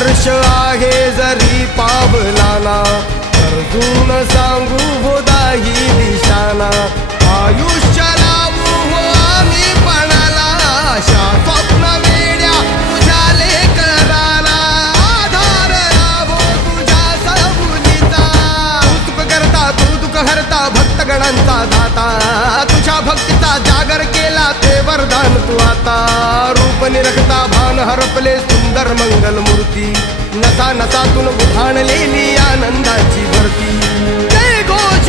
हर्ष आहे जरी पावलाना, अर्जुन सांगू हो दाही दिशाना. आयुष्य लावू हो आम्ही पणाला, आशा स्वप्न वेड्या तुझ्या लेकराला. आधार लाभो तुझ्या सबुलीचा, तू करता तू दुःख हरता भक्तगणांचा दाता. तुझ्या भक्तीचा जागर केला ते वरदान तू आता. रूप निरखता भान हरपले सुंदर मंगल मूर्ती, नसा नसातून उधाणलेली आनंदाची भरती. जय घोष